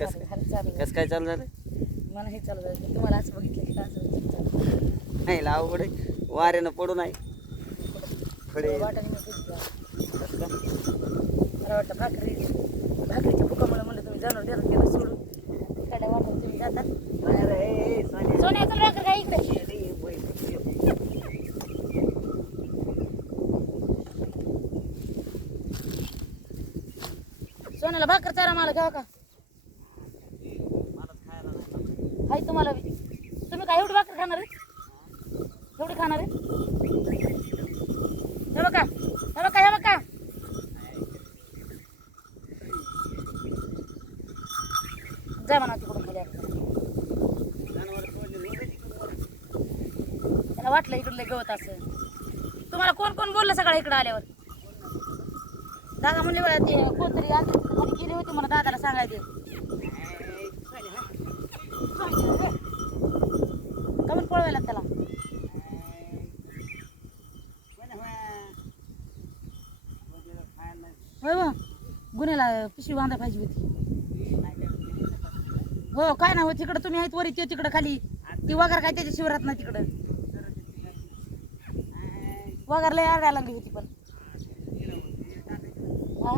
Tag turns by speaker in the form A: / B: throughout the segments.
A: कस काय? चालू झालं?
B: मला हे चालू झालं. तुम्हाला असं बघितलं.
A: नाही अवघड आहे. वाऱ्यानं पडू नाही
B: घ्या.
A: काय?
B: मला वाटतं भाकरी. भाकरीच्या भुकामुळे म्हणलं तुम्ही जनावर देतात सोडून. तुम्ही जातात
A: अरे, ए, ए, सोन्या.
B: सोन्या चल भाकर काय इकडे. सोन्याला भाकर चारा मला घ्यावा का हाय तुम्हाला बी. तुम्ही काय एवढी भाकर खाणार आहे एवढी खाणार आहे हे बघा हे बघा हे बघा जा म्हणा तिकडून खाली आता. त्याला वाटलं इकडलं गवत असं. तुम्हाला कोण कोण बोललं सगळं इकडं आल्यावर? दादा म्हणले बघा ते कोणतरी आली गेली होती मला दादाला सांगायचे कमून पळवायला त्याला. होय गुन्ह्याला पिशवी बांधायला पाहिजे होती. हो काय ना हो तिकडं तुम्ही आहेत वरी ते तिकडं खाली. ती वगार काय त्याच्या शिवरात ना तिकडं. वगार लय आरडायला लागली होती पण. हा?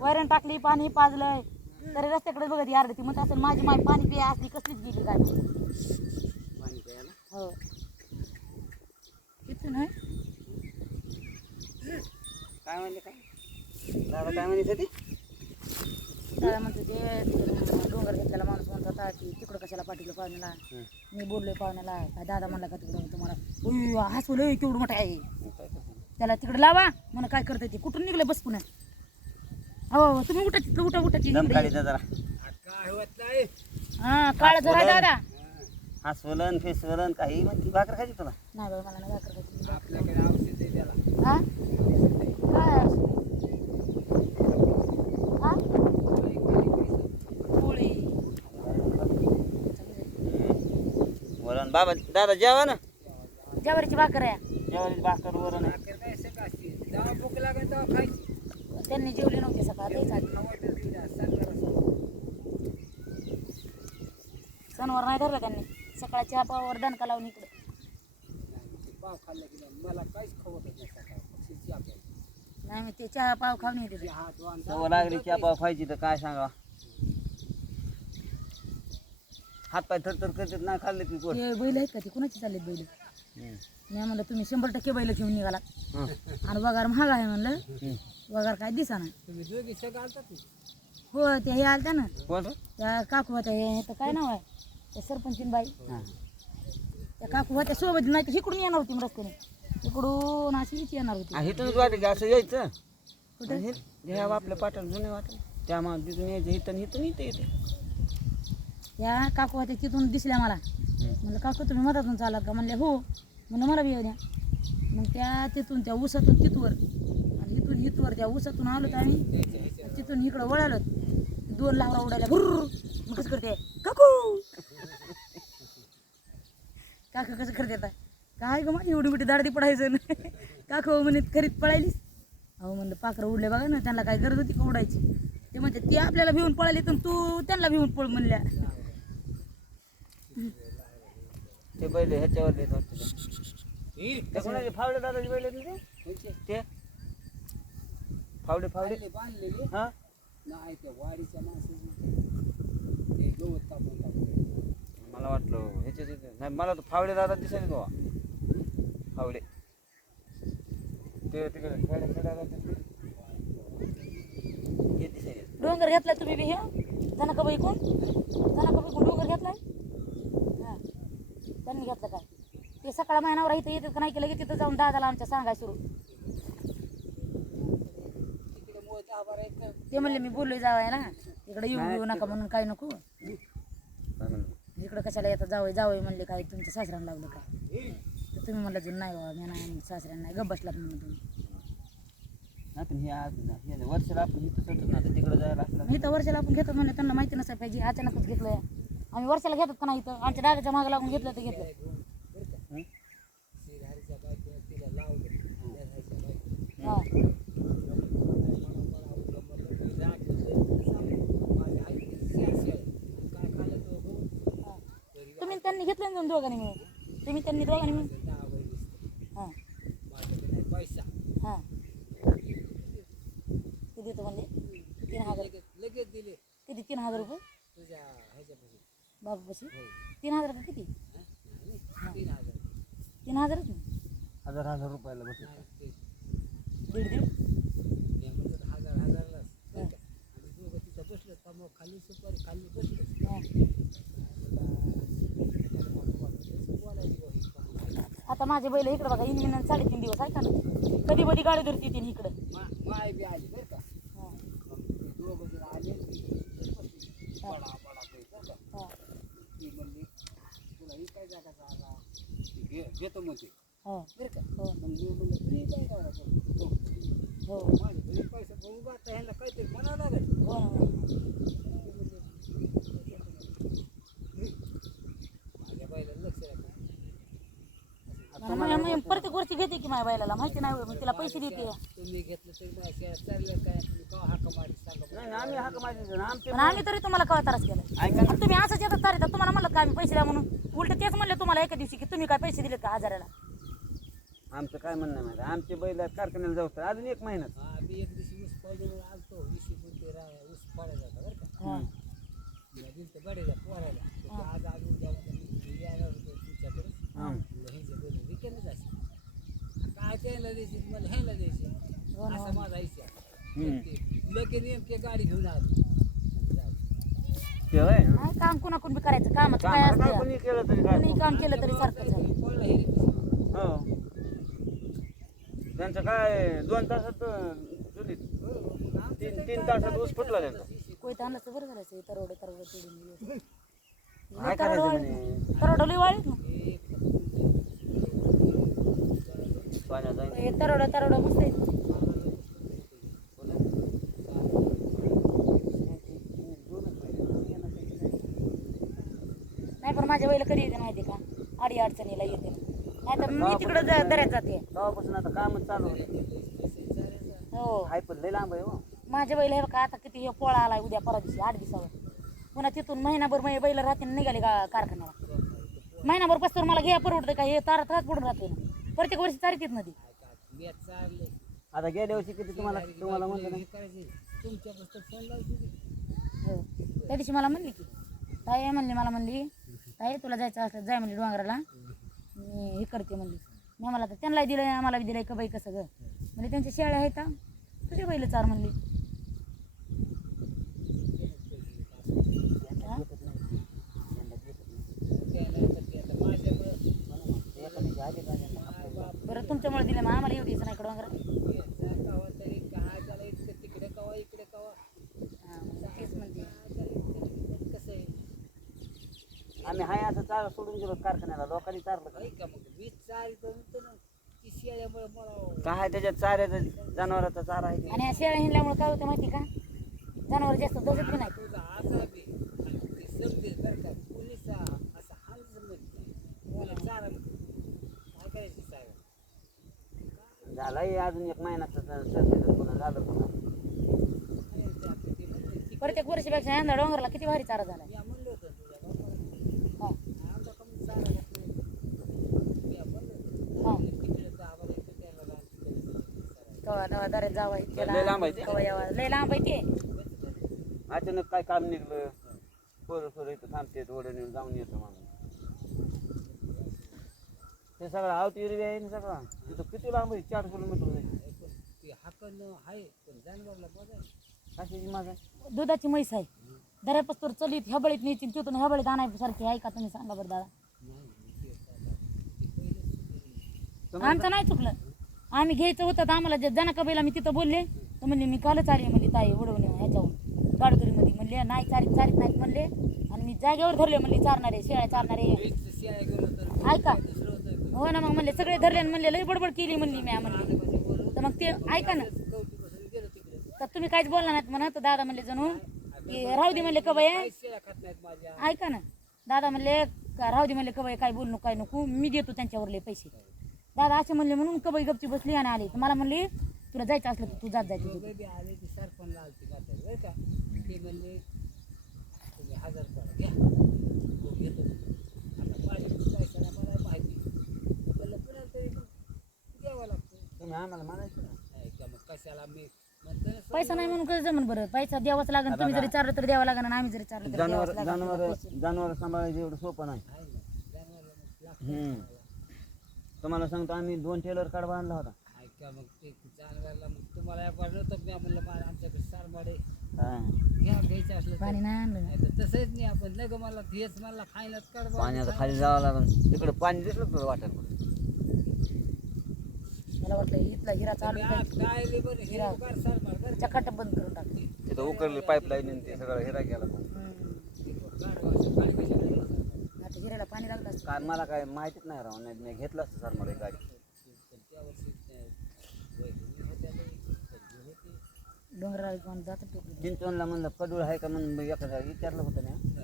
B: वैरण टाकली पाणी पाजलंय. तरी रस्त्याकडे बघत यार ती म्हणत असेल माझी माय पाणी पिया असली कसलीच गेली काय.
A: पाणी प्यायला.
B: हो. इथून आहे.
A: काय म्हणले काय? दादा काय म्हणत होती?
B: त्याला म्हणतो ते तिकडं डोंगर घेतलेला माणूस म्हणत होता की तिकडं कशाला पाठवलं पाहुण्याला मी बोललोय पाहुण्याला काय दादा म्हणला का तिकडं? तुम्हाला उई, हसवलंय केवढं मोठं आहे. त्याला तिकडे लावा. म्हणा काय करता ते? कुठून निघलं बस पुन्हा? हो तुम्ही उठा तिथलं उठा उठा.
A: जरा.
B: हा काळ जरा दादा.
A: हा सोलन फेसवलन काही म्हणते भाकर खायची तुला?
B: नाही बाबा मला नाही भाकर खायची. काय औषध? हा? पोळी.
A: वरण बाबा दादा जेवा ना.
B: ज्वारीची भाकर आहे.
A: जेवायला भाकर वरण आहे.
B: त्यांनी जेवली नव्हती सकाळ तेच आधी सणवार नाही धरला त्यांनी. सकाळच्या पावावर दणका लावून इकडे. नाही मी ते चहा पाव खाऊन येते. ते.
A: सवय लागली चहा पाव खायची तर काय सांगा हात पाय थरथर करतात नाही खाल्ले की कोण
B: ते बैल आहेत का ते? कुणाची चाललेत बैल? मी म्हणलं तुम्ही शंभर टक्के बैल घेऊन निघाला. आणि वगार महाग आहे म्हणलं. वगार काय दिसा ना. हो ते हे आलत्या ना.
A: कोण?
B: त्या काकू होत्या हे तर काय नाव आहे? त्या सरपंचीन बाई
A: हा.
B: त्या काकू होत्या सोबत नाही तर इकडून येणार होती मग रस्त्याने. इकडून अशीच येणार होती.
A: हा, इथूनच वाटे की असं यायचं.
B: कुठे?
A: हे हे आपल्या पाठवून जुने वाटत त्या मग तिथून यायचं इथं इथून इथं येते.
B: त्या काकू होत्या तिथून दिसल्या मला. म्हणलं काकू तुम्ही मधातून चालात का? म्हणले हो. म्हणलं मला बी येऊ द्या. मग त्या तिथून त्या ऊसातून तिथवर आणि इथून इथवर त्या ऊसातून आलो तर आम्ही. आणि तिथून इकडं वळालो दोन लावरा उडायला भुर्र मग कसं करते. काकू! काका कसं करते आता? काय ग माझी एवढी मोठी दाडदी पडायचं. काकू म्हणे करीत पळायलीस अहो म्हणलं पाखरं उडले बघा ना त्यांना काय गरज होती का उडायची? ते म्हणते ते आपल्याला भिवून पळाली तर तू त्यांना भिवून पळ म्हणल्या.
A: ते बैल ह्याच्यावर देत होते. ते कोणाचे फावडे दादाचे बैल आहेत ना ते? ते? फावडे फावडे? हा? मला वाटलं ह्याच्याच होते. नाही मला तर फावडे दादा दिसायला तो. फावडे. ते तिकडे ते. ते दिसायले
B: डोंगर घेतलाय तुम्ही बी हे? धनकाबाई कोण? धनकाबाई कोण डोंगर घेतलाय? हा त्यांनी घेतलं काय? ते सकाळ महिन्यावर इथं येतात का नाही केलं की तिथं जाऊन दादाला आमच्या सांगाय सुरू. ते म्हणले मी बोललोय जावायला. इकडे येऊ येऊ नका म्हणून काय नको? इकडं कशाला येतात जावय जावय म्हणले काय तुमच्या सासऱ्याला लागलं काय? तर तुम्ही म्हणलं जुन नाही बाबा मी नाही सासऱ्याला नाही. गप्प बसलात म्हणून तुम्ही.
A: हे आज हे वर्षाला आपण ना तिकडे जायला असलं
B: मी तर वर्षाला आपण घेतो म्हणलं त्यांना माहिती नसायला पाहिजे अचानकच घेतलंय. आम्ही वर्षाला घेतात का नाही इथं? आमच्या दादाच्या मागे लागून घेतलं तर घेतलं.
A: हां.
B: तुम्ही त्यांनी घेतलं ना दोघांनी मिळून? तुम्ही त्यांनी दोघांनी मिळून? हां. हां. किती देतो म्हणजे तीन हजार.
A: लगेच दिले
B: किती तीन हजार रुपये? बाबापाशी? तीन हजार का किती?
A: तीन हजार
B: तीन हजारच ना
C: हजार हजार रुपयाला बसत
B: दीड दीड?
A: खाली सुपारी खाली बसलं
B: हां. आता माझे बैल इकडे बघा इन मिनिट साडेतीन दिवस आहे का ना कधी कधी गाडी धरती तीन इकडं.
A: माय बी आली बरं का.
B: हां.
A: मग ते दोघं जण आले बसली बडा बाई बरं का
B: हां
A: ती म्हणली तुला ही काय जागा आला ती घे घेतो म्हणते
B: हो.
A: बरं का?
B: हो.
A: मग मी म्हणलं तुम्ही काय करा
B: हो.
A: माझे घरी पैसा बघू का आता ह्यांना काहीतरी म्हणावं लागेल.
B: हो. ना मग प्रत्येक वर्षी घेते की माझ्या बैलाला माहिती नाही होय, मग तिला पैसे देते.
A: तुम्ही घेतलं तरी चालल्या काय? तुम्ही का हाका मारी सांगा बरं.
C: नाही आम्ही हाक मारायचं ना आमचे
B: पण आम्ही तरी तुम्हाला कवा त्रास केला?
C: ऐका.
B: आणि तुम्ही असंच येतात तारीतात तुम्हाला म्हणलं का आम्ही पैसे द्या म्हणून? उलट तेच म्हणले तुम्हाला एका दिवशी की तुम्ही काय पैसे दिले का हजाराला
C: आमचं काय म्हणणं आहे माहिती आहे? आमचे बैल कारखान्याला जाऊ तर अजून एक महिन्यात
A: हा मी एक दिवशी ऊस पाडून आलतो. वीस गुंठे रा ऊस पाडायला होता बरं का?
B: हां.
A: तर पोरायला तर आज आज उद्या उद्या मी यायला होतो तुमच्याकडे.
C: हां
A: म्हणलं ह्यांचे बैल विकेनच असे काय त्याला द्यायचे मला ह्याला द्यायचे
B: हो ना,
A: असा माझा हिस्सा
C: हम्म.
A: लगे नेमके गाडी घेऊन आलो. जाऊ.
C: ते होय
B: काय काम कुणाकडून बी करायचं? कामाचं काय
C: काम काय
B: असतं?
C: कोणी केलं तरी काय
B: कोणी काम केलं तरी.
A: कोणाला हे
C: त्यांचं काय दोन तासात चुलीत. तीन तीन तासात ऊस फुटला त्यांचा
B: कोयता आणलं तर बरं झालं तरवडे तरवडे तोडून
C: काय करायचं
B: तरवडली वाळीत ना.
C: पाण्यात जाईन
B: हे तरवडं तरवडं मस्त आहे. नाही पण माझ्या वयला कधी येते माहिती का? अडी अडचणीला येते. नाही तर मी तिकडं ज- दऱ्यात जाते.
C: तेव्हापासून आता कामच चालू आहे.
B: हो.
C: हाय पण लय लांब आहे हो.
B: माझ्या बैल हे बघा आता किती हे पोळा आलाय उद्या परवा दिवशी आठ दिवसावर. पुन्हा तिथून महिनाभर माझे बैल राहते निघाले का कारखान्याला. महिनाभर बसतर मला घ्या परवडतं का? हे तारा तास पडून राहते ना प्रत्येक वर्षी चारित येत नदी
A: मी चालले
C: आता गेल्या वर्षी किती तुम्हाला तुम्हाला म्हणलं
A: हे. करायचे तुमच्या पुस्तक फोन लावते
B: त्या दिवशी मला म्हणली की ताई म्हणली मला म्हणली ताई तुला जायचं असलं जाय म्हणली डोंगराला. मी हे करते म्हणली. मी मला तर त्यांना दिलं आम्हाला बी दिलंय का बाई कसं ग? म्हणजे त्यांच्या शेळ्या आहेत का तुझे बैल चार म्हणली हा? तुमच्यामुळे दिलं मग आम्हाला एवढीच नाही इकडं
A: तिकडे कवा इकडे कवा
B: हा, तेच म्हणते
A: कसं आहे
C: आम्ही हाय असं चार सोडून गेलो कारखान्याला लोकांनी चारलं का?
A: आहे का मग वीज चार
C: काय त्याच्यात चाऱ्याचं जनावराचा चारा आहे.
B: आणि शेळ्या हिंडल्यामुळे काय होतं माहिती का? जनावर जास्त दजत बी नाही
A: तुझा आजाब आहे आणि ते समजेल बरं का पोलीस असं हालच म्हणत नाही मला चारा काय करायचं
C: झालाय अजून एक महिन्याचं पुन्हा झालं पुन्हा.
B: प्रत्येक वर्षीपेक्षा यंदा डोंगरला किती भारी चारा झाला हा. हा.
A: तिकडे जावं.
B: कवा दऱ्यात
C: लय लांब आहे ते.
B: कवा यावा. लय लांब आहे ते.
C: अचानक काय काम निघलं? पोरं सोरं इथं थांबते थोडं नेऊन जाऊन येतो माणूस. ते सगळं आवती एरवी आहे ना सगळं? तिथं किती लांब आहे? चार किलोमीटर आहे.
A: पण ते हाकण आहे पण जनावरला बघा
C: कशाची माझा
B: दुधाची म्हैस आहे. दऱ्यापस्तूर चलीत ह्याबळीत न्यायची तिथून ह्याबळीत आणायसारखी आहे का तुम्ही सांगा बरं दादा? आमचं नाही चुकलं. आम्ही घ्यायचं होतं तर आम्हाला जे जना कबीला मी तिथं बोलले तर म्हणले मी कालच आली म्हणली ताई उडवणे ह्याच्याहून गाडोदरीमध्ये म्हणले नाही चारीत चारीत नाहीत म्हणले. आणि मी जागेवर धरले म्हणले चारणारे शेळ्या चारणारे. ऐका हो ना मग म्हणले सगळे धरले आणि म्हणले लई बडबड केली म्हणली मी म्हणली. तर मग ते ऐका ना. तर तुम्ही काहीच बोलला नाहीत म्हणा. तर दादा म्हणले जणू की राहू दे म्हणले कबय ऐका ना. दादा म्हणले का राहू दे म्हणले कबय काय बोलू नको काय नको. मी देतो त्यांच्यावरले पैसे. दादा असे म्हणले म्हणून कबई गपची बसली आणि आली. तर मला म्हणली तुला जायचं असलं तर तू जात जायचं
A: दोघं बी आले की सरपण लालती गातात बरं का ते म्हणले तुम्ही हजार रुपये घ्या हो घेतो आता पैशाला मला माहिती म्हणलं कुणाला तरी मग द्यावं लागतं
C: तुम्ही आम्हाला म्हणायचं ना.
A: कशाला मी म्हणतो ना
B: पैसा नाही म्हणून कसं जमन बरं पैसा द्यावाच लागेल तुम्ही जरी चारलं तर द्यावा लागेल आणि आम्ही जरी चारलं तर
C: जनावर
B: लागेल
C: जनावर. जनावर सांभाळायचं एवढं सोपं नाही
A: आहे ना जनावरला मग लागतं
C: हम्म. तुम्हाला सांगतो आम्ही दोन टेलर कार्ड बांधला होता
A: आहे का मग ते जनावरला मग तुम्हाला एक बार नव्हतं मी म्हणलं मला आमच्याकडे सारमाडे
C: हा.
A: घ्या घ्यायचं असलं तर.
B: पाणी नाही आणलं
A: नाही तर तसंच नाही आपण लग मला हेच मला खायलाच.
C: पाण्याचं खाली जावं लागेल तिकडे पाणी दिसलं तुला वाटेल
B: मला वाटलं इथला हिरा चालू
A: लय बरं
B: हिरा.
A: का?
B: चकाट बंद करून टाकली
C: तिथं उकरली पाईपलाईन ते सगळं हिरा गेला
A: गाडी?
B: आता हिऱ्याला पाणी लागलं असतं
C: काय मला काय माहितीच नाही राव नाही मी घेतलं असतं सर मला गाडी
A: सगळी होती.
B: डोंगराला पाणी जातं
C: चिंचवणला म्हणलं कडूळ आहे का म्हणून मी एखाद्या विचारलं होतं ना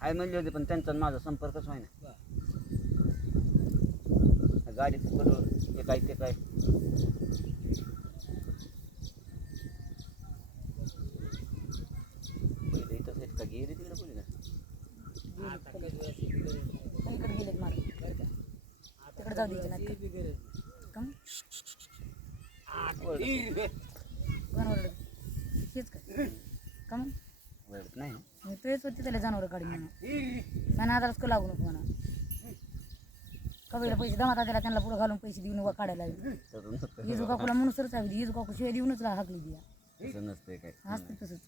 C: आहे म्हणले होते पण त्यांचा आणि माझा संपर्कच
A: बरं.
C: गाडीचं कडूळ हे काय ते काय? पहिले इथंच आहेत का? गेली तिकडे.
B: इकडे गेलेत मार तिकडे जाऊ द्यायचे
A: नाही.
B: कम.
A: आता
B: जनावर हेच का कम.
C: वेळत नाही.
B: मी तुझेच होती त्याला जनावर काढी म्हणा आधारच का लागू नको म्हणा. कवीला पैसे जमा त्याला त्यांना पुढे घालून पैसे देऊन काढायला लागले.
C: नसतं
B: इजू काकूला म्हणूनच हवी इजू काकू शिवाय देऊनच हाकली दिया
C: तसं नसतंय काय.
B: असते तसंच.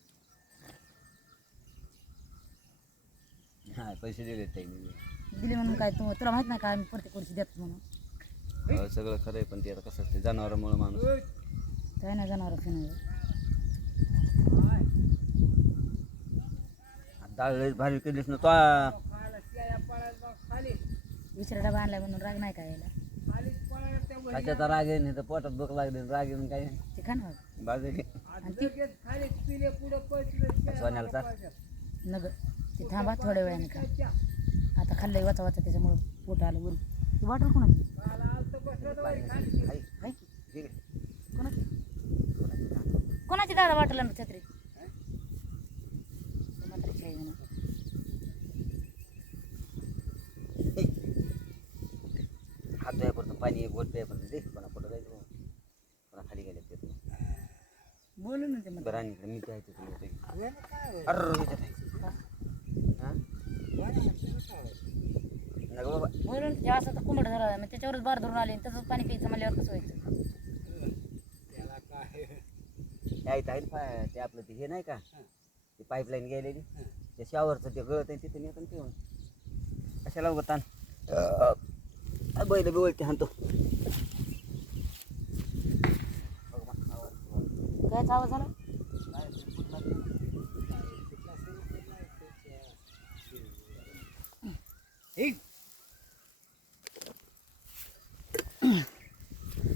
C: हा पैसे दिले त्यांनी
B: दिले म्हणून काय तू तुला माहीत नाही का आम्ही प्रत्येक वर्षी देतो म्हणून?
C: अहो, सगळं खरं आहे पण ते आता कसं असते जनावरामुळे माणूस.
B: काय नाही जनावर फिरणार
C: डाळ लयच भारी केलीस ना तो.
A: खायला शेळ्या पाळायला मग खाली
B: विचार डबा आणलाय म्हणून राग नाही काय यायला.
C: कशाचा राग नाही तर पोटात दुख लागले राग येऊन काय
B: ते खा ना
C: सोन्याला
A: पाळायला.
B: नग ते थांबा थोड्या वेळाने खा
A: त्याच्या.
B: आता खाल्लंय वाचा वाचा त्याच्यामुळे पोट आलं वरून ती बॉटल कोणाची?
C: ठीक आहे.
B: कोणाची कोणाची दादा वाटलं ना छत्री म्हातारीची आहे म्हणा.
C: हात धुयापर्यंत पाणी एक बोट प्यायपर्यंत दे कोणा कुठं जायचं. कोणा खाली गेले ते
B: बोलू ना ते म्हणतात.
C: बरं आणि इकडे मी काय
A: होय?
C: अरे. हा? नग बाबा
B: बोलून ते असं तर कुंबड झालं मग त्याच्यावरच बार धरून आले आणि तसंच पाणी प्यायचं म्हणल्यावर कसं व्हायचं
A: त्याला काय
C: इथं आहे ना पा- ते आपलं ते हे नाही का
A: हा.
C: ती पाईपलाईन गेलेली. ते शॉवरचं ते गळत आहे तिथे नेतं पिऊन कशाला उगत ताण बैल बिवळते हाणतो
B: काय आवाज झाला
A: ठीक